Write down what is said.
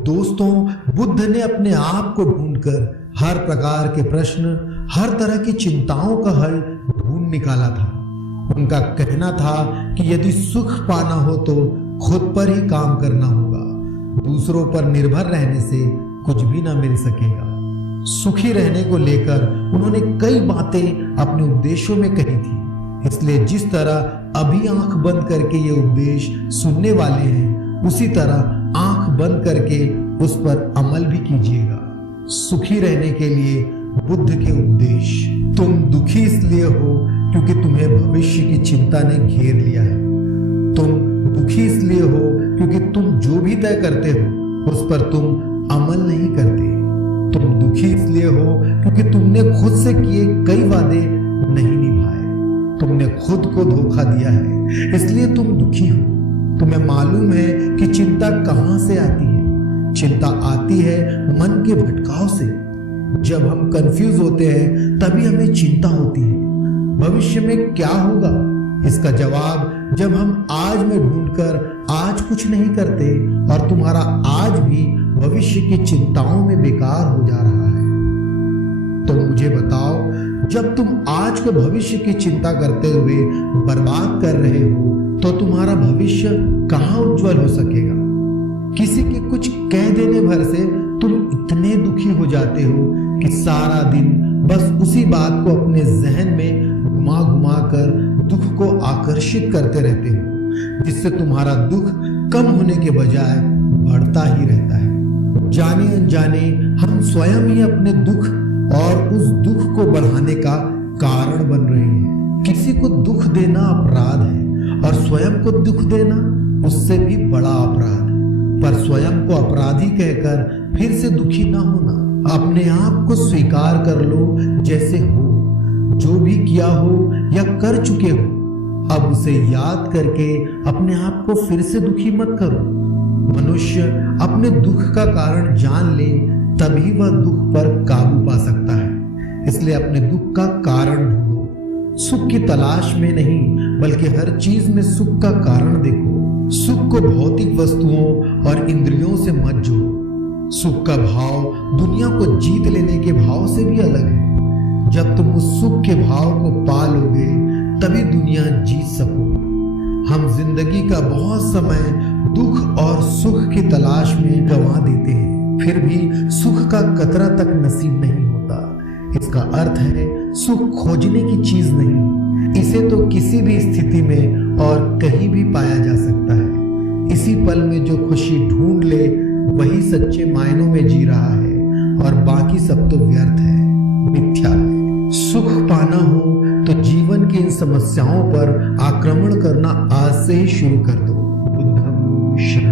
दोस्तों, बुद्ध ने अपने आप को ढूंढकर हर प्रकार के प्रश्न, हर तरह की चिंताओं का हल ढूंढ निकाला था। उनका कहना था कि यदि सुख पाना हो तो खुद पर ही काम करना होगा, दूसरों पर निर्भर रहने से कुछ भी ना मिल सकेगा। सुखी रहने को लेकर उन्होंने कई बातें अपने उपदेशों में कही थी। इसलिए जिस तरह अभी आंख बंद करके ये उपदेश सुनने वाले हैं, उसी तरह आंख बंद करके उस पर अमल भी कीजिएगा। सुखी रहने के लिए बुद्ध के उपदेश। तुम दुखी इसलिए हो क्योंकि तुम्हें भविष्य की चिंता ने घेर लिया है। तुम दुखी इसलिए हो क्योंकि तुम जो भी तय करते हो उस पर तुम अमल नहीं करते। तुम दुखी इसलिए हो क्योंकि तुमने खुद से किए कई वादे नहीं निभाए। तुमने खुद को धोखा दिया है, इसलिए तुम दुखी हो। तुम्हें मालूम है कि चिंता कहां से आती है। चिंता आती है मन के भटकाव से। जब हम कंफ्यूज होते हैं तभी हमें चिंता होती है। भविष्य में क्या होगा, इसका जवाब जब हम आज में ढूंढकर आज कुछ नहीं करते और तुम्हारा आज भी भविष्य की चिंताओं में बेकार हो जा रहा है। तो मुझे बताओ, जब तुम आज को भविष्य की चिंता करते हुए बर्बाद कर रहे हो तो तुम्हारा भविष्य कहां उज्जवल हो सकेगा। किसी के कुछ कह देने भर से तुम इतने दुखी हो जाते हो कि सारा दिन बस उसी बात को अपने जहन में घुमा घुमा कर दुख को आकर्षित करते रहते हो, जिससे तुम्हारा दुख कम होने के बजाय बढ़ता ही रहता है। जाने अनजाने हम स्वयं ही अपने दुख और उस दुख को बढ़ाने का कारण बन रहे हैं। किसी को दुख देना अपराध है और स्वयं को दुख देना उससे भी बड़ा अपराध। पर स्वयं को अपराधी कहकर फिर से दुखी ना होना। अपने आप को स्वीकार कर लो जैसे हो। जो भी किया हो या कर चुके हो, अब उसे याद करके अपने आप को फिर से दुखी मत करो। मनुष्य अपने दुख का कारण जान ले तभी वह दुख पर काबू पा सकता है। इसलिए अपने दुख का कारण ढूंढो। सुख की तलाश में नहीं बल्कि हर चीज में सुख का कारण देखो। सुख को भौतिक वस्तुओं और इंद्रियों से मत जोड़ो। सुख का भाव दुनिया को जीत लेने के भाव से भी अलग है। जब तुम उस सुख के भाव को पा लोगे तभी दुनिया जीत सकोगे। हम जिंदगी का बहुत समय दुख और सुख की तलाश में गंवा देते हैं, फिर भी सुख का कतरा तक नसीब नहीं होता। इसका अर्थ है सुख खोजने की चीज नहीं, इसे तो किसी भी स्थिति में और कहीं भी पाया जा सकता है। इसी पल में जो खुशी ढूंढ ले वही सच्चे मायनों में जी रहा है और बाकी सब तो व्यर्थ है, मिथ्या है। सुख पाना हो तो जीवन की इन समस्याओं पर आक्रमण करना आज से ही शुरू कर दो। बुद्धम शरणम।